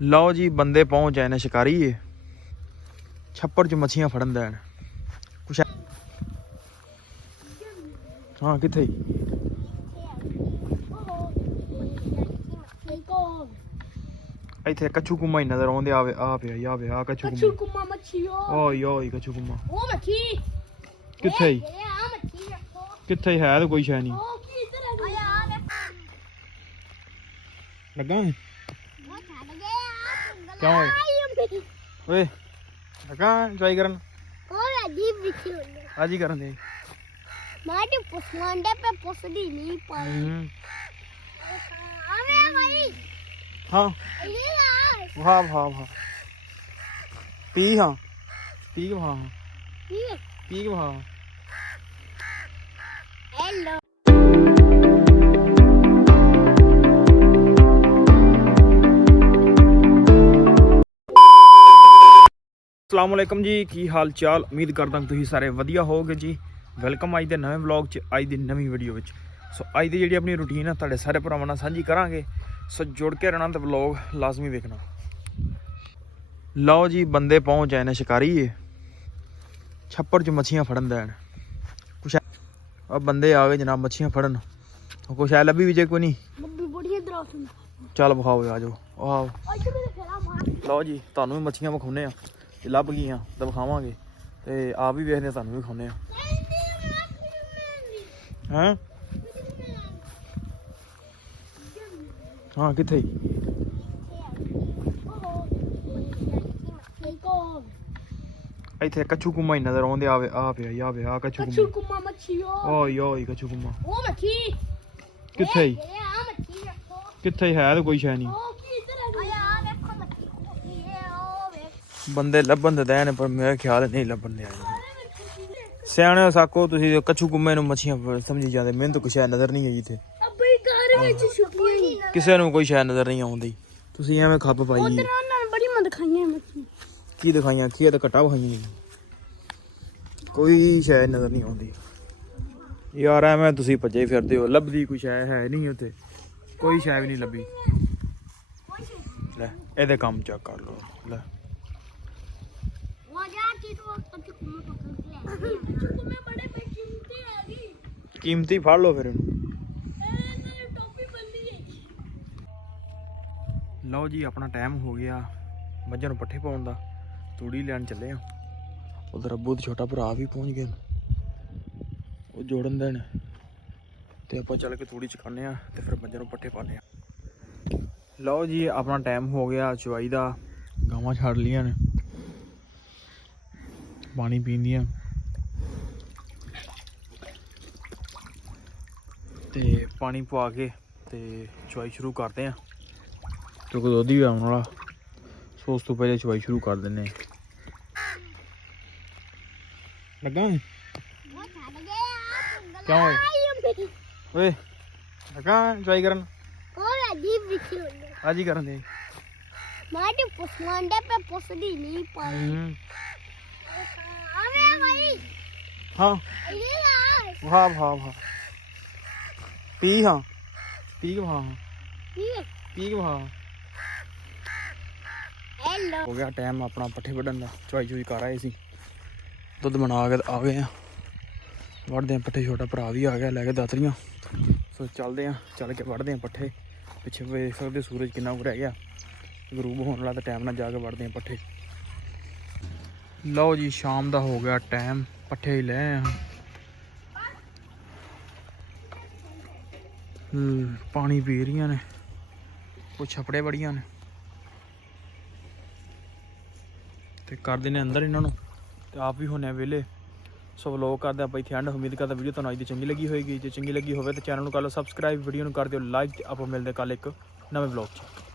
ਲਓ ਜੀ ਬੰਦੇ ਪਹੁੰਚ ਆਏ ਨੇ ਸ਼ਿਕਾਰੀ ਏ ਛੱਪੜ ਚ ਮੱਛੀਆਂ ਫੜਨ ਦੇਣ ਕੁਛ ਹਾਂ ਕਿੱਥੇ ਇੱਥੇ ਕੱਛੂ ਕੁੰਮਾ ਹੀ ਨਜ਼ਰ ਆਉਂਦੇ ਆਵੇ ਆ ਪਿਆ ਆ ਕੱਛੂ ਕੁੰਮਾ ਮੱਛੀ ਓਏ ਓਏ ਕੱਛੂ ਕੁੰਮਾ ਉਹ ਮੱਛੀ ਕਿੱਥੇ ਆ ਮੱਛੀ ਰੱਖੋ ਕਿੱਥੇ ਹੈ ਤਾਂ ਕੋਈ ਸ਼ੈ ਨਹੀਂ ਉਹ ਕੀ ਇਧਰ ਆ ਲੱਗਾ ਉਹ ਛੱਡ ਗਿਆ ਕਿਉਂ ਓਏ ਲੱਗਾ ਟਰਾਈ ਕਰਨ ਉਹ ਅਜੀਬ ਵਿਖੀ ਅੱਜ ਹੀ ਕਰਨ ਦੇ ਮੈਂ ਤੇ ਪੁੱਛਾਂਦੇ ਪੇ ਪੁੱਛਦੀ ਨਹੀਂ ਪਾਈ ਆਵੇ ਭਾਈ ਹਾਂ ਇਹ ਆ ਵਾਹ ਪੀ ਹਾਂ ਪੀ ਵਾਹ ਕੀ ਪੀ ਵਾਹ ਹੈਲੋ अस्सलाम वालेकुम जी की हाल चाल उम्मीद करदा तुसीं सारे वधिया होगे जी वेलकम अज दे नवे व्लॉग च अज दी नवी वीडियो विच सो अज दी जिहड़ी अपनी रूटीन है तुहाडे सारे भरावां नाल सांझी करांगे सो जुड़ के रहना ते व्लॉग लाजमी वेखना। लो जी बंदे पहुंच आए ने शिकारी है छप्पड़ च मच्छियां फड़न देन कुछ अब बंदे आ गए जनाब मच्छियां फड़न कुछ है लभी भी जे कोई नहीं चल विखाओ आ जाओ आओ लो जी तुहानूं भी मच्छियां विखाउने आ ਲੱਭ ਗਈਆਂ ਤਾਂ ਵਿਖਾਵਾਂਗੇ ਤੇ ਆਪ ਵੀ ਵੇਖਦੇ ਤੁਹਾਨੂੰ ਵੀ ਖਾਣੇ ਆ ਹਾਂ ਹਾਂ ਕਿੱਥੇ ਇੱਥੇ ਕੱਛੂ ਕੁੰਮਾ ਹੀ ਨਜ਼ਰ ਆਉਂਦੇ ਆਵੇ ਆ ਪਿਆ ਕੱਛੂ ਕੁੰਮਾ ਮੱਛੀ ਓਏ ਓਏ ਕੱਛੂ ਕੁੰਮਾ ਉਹ ਮੱਛੀ ਕਿੱਥੇ ਆ ਮੱਛੀ ਰੱਖੋ ਕਿੱਥੇ ਹੈ ਤਾਂ ਕੋਈ ਸ਼ੈ ਨਹੀਂ ਉਹ ਕੀ ਇਧਰ ਆ ਵੇਖੋ ਮੱਛੀ ਬੰਦੇ ਲੱਭਣ ਦੇ ਦੇਣ ਪਰ ਮੇਰਾ ਖਿਆਲ ਨਹੀਂ ਲੱਭਣ ਦੇ ਆਏ ਸਿਆਣੇ ਸਾਕੋ ਤੁਸੀਂ ਕੱਛੂ ਕੁੰਮੇ ਨੂੰ ਮੱਛੀਆਂ ਸਮਝੀ ਜਾਂਦੇ ਮੈਨੂੰ ਤਾਂ ਕੁਛ ਨਜ਼ਰ ਨਹੀਂ ਆਈ ਇੱਥੇ ਅੱਬਈ ਘਰ ਵਿੱਚ ਛੁਪੀਆਂ ਕਿਸੇ ਨੂੰ ਕੋਈ ਸ਼ੈ ਨਜ਼ਰ ਨਹੀਂ ਆਉਂਦੀ ਤੁਸੀਂ ਐਵੇਂ ਖੱਪ ਪਾਈ ਉਧਰ ਨਾਲ ਬੜੀ ਮਦ ਖਾਈਆਂ ਮੱਛੀ ਕੀ ਦਿਖਾਈਆਂ ਕੀ ਤਾਂ ਘਟਾ ਵਿਖਾਈਆਂ ਕੋਈ ਸ਼ੈ ਨਜ਼ਰ ਨਹੀਂ ਆਉਂਦੀ ਯਾਰ ਐਵੇਂ ਤੁਸੀਂ ਭੱਜੇ ਫਿਰਦੇ ਹੋ ਲੱਭਦੀ ਕੋਈ ਸ਼ੈ ਹੈ ਨਹੀਂ ਉੱਥੇ ਕੋਈ ਸ਼ੈ ਵੀ ਨਹੀਂ ਲੱਭੀ ਲੈ ਇਹਦੇ ਕੰਮ ਚੈੱਕ ਕਰ ਲਓ ਲੈ कीमती फाड़ लो फिर लो जी अपना टाइम हो गया मझां नूं पट्ठे पाउण दा तूड़ी लैण चले आ उधर अब्बू ते छोटा भरा भी पहुंच गए वो जोड़न देन ते आपां चल के तूड़ी चकाने आ ते फिर मझां नूं पट्ठे पाने आ। लो जी अपना टाइम हो गया चवाई दा गावां छड़ लियां ने पानी पींदियां ते पानी पवा के ते चवाई शुरू करते हैं क्योंकि दुद्ध भी आने वाला सो उस तो पहले चवाई शुरू कर देने लगा क्या ओए लगा चवाई करन आज ही करन दे मैं तो पुछवांदे पे पुछदी नहीं पाई आवे भाई हाँ ये वाह पी हाँ पी के हाँ आ पी के हाँ हेलो हो गया टाइम अपना पट्ठे वड्ढन दा चवाई चुई कर आए सी दुद्ध बना के आ गए हैं वढ़दे हैं पट्ठे छोटा भरा भी आ गया लैके दातरियां सो चलते हैं चल के वढ़दे हैं पट्ठे पिछे वेख सकते सूरज किन्ना रह गया गरूब होने वाला तो टाइम ना जाके वढ़दे हैं पट्ठे। लो जी शाम का हो गया टाइम पट्ठे ही ले आए पानी पी रही ने कुछ छपड़े बड़िया ने ते कर देने अंदर इन्हों ते आप भी होने वेले सो व्लॉग करते आप इतने एंड उम्मीद करता वीडियो तुहानूं अज दी चंगी लगी होएगी जे चंगी लगी होवे तो चैनल नूं कर लो सबसक्राइब वीडियो नूं कर दिओ लाइक ते आपां मिलदे कल एक नवे व्लॉग च।